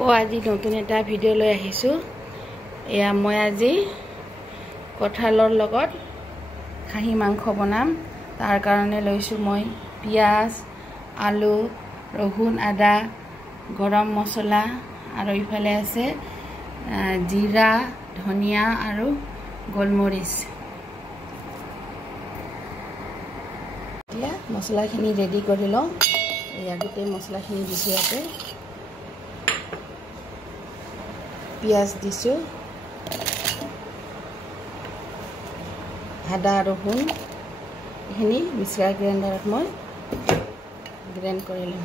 আকৌ আজি নতুন এটা ভিডিঅ' লৈ আহিছোঁ। এয়া মই আজি কঁঠালৰ লগত খাহী মাংস বনাম। তাৰ কাৰণে লৈছোঁ মই পিঁয়াজ, আলু, ৰহুন, আদা, গৰম মছলা আৰু ইফালে আছে জিৰা, ধনিয়া আৰু গোলমৰিচ। এতিয়া মছলাখিনি ৰেডি কৰি লওঁ। এয়া গোটেই মছলাখিনি দিছোঁ। ইয়াতে পিঁয়াজ দিছোঁ, আদা, ৰহুন এইখিনি মিক্সাৰ গ্ৰাইণ্ডাৰত মই গ্ৰাইণ্ড কৰি লওঁ।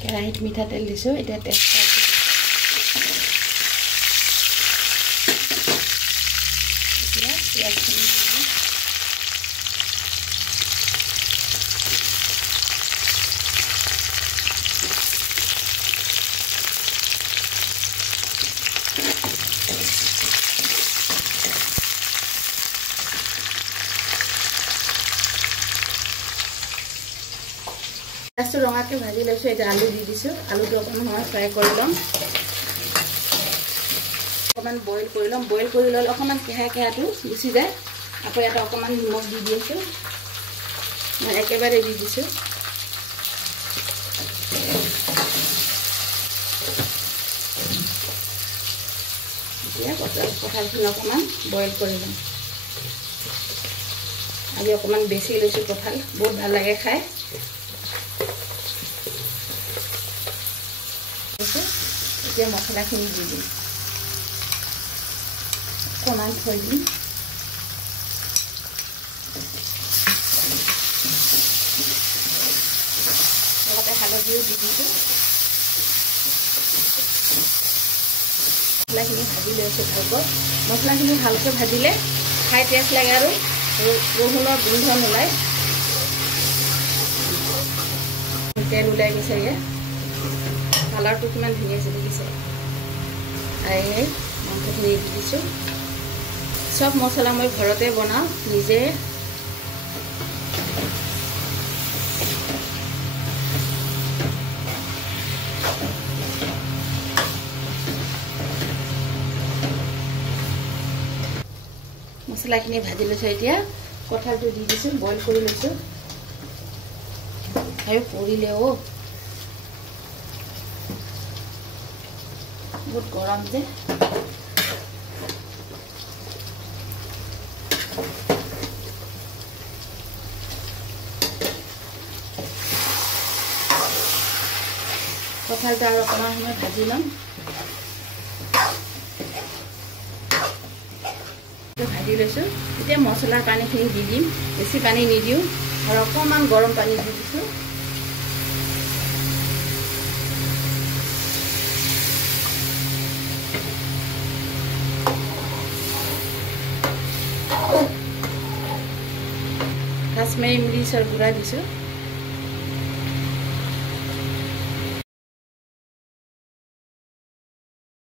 কেৰাহীত মিঠাতেল দিছোঁ। এতিয়া তেজপাত পিঁয়াজখিনি দিছোঁ। পিঁয়াজটো ৰঙাকৈ ভাজি লৈছোঁ। এতিয়া আলু দি দিছোঁ। আলুটো অকণমান সময় ফ্ৰাই কৰি ল'ম। অকণমান বইল কৰি ল'ম। বইল কৰি ল'লে অকণমান কেঁহাটো গুচি যায়। আকৌ ইয়াতে অকণমান নিমখ দি দিছোঁ। মই একেবাৰে দি দিছোঁ। এতিয়া কঁঠালখিনি অকণমান বইল কৰি ল'ম। আজি অকণমান বেছি লৈছোঁ কঁঠাল, বহুত ভাল লাগে খাই। এতিয়া মছলাখিনি দি দিম। অকণমান থৈ দিম। লগতে হালধিও দি দিছোঁ। মছলাখিনি ভাজি লৈছোঁ ভালকৈ। মছলাখিনি ভালকৈ ভাজিলে খাই টেষ্ট লাগে আৰু ৰহুনৰ গোন্ধ নোলায়। তেল ওলাই গৈছে। ইয়াত কালাৰটো কিমান ধুনীয়া হৈছে দেখিছে। এই মাংসখিনি দি দিছোঁ। চব মছলা মই ঘৰতে বনাওঁ নিজে। মছলাখিনি ভাজি লৈছোঁ। এতিয়া কঁঠালটো দি দিছোঁ। বইল কৰি লৈছোঁ। আৰু পৰিলে বহুত গৰম যে। কঁঠালটো আৰু অকণমান সময় ভাজি ল'ম। ভাজি লৈছোঁ। এতিয়া মছলাৰ পানীখিনি দি দিম। বেছি পানী নিদিওঁ আৰু অকণমান গৰম পানী দি দিছোঁ। কাশ্মীৰী মিৰিচৰ গুড়া দিছোঁ।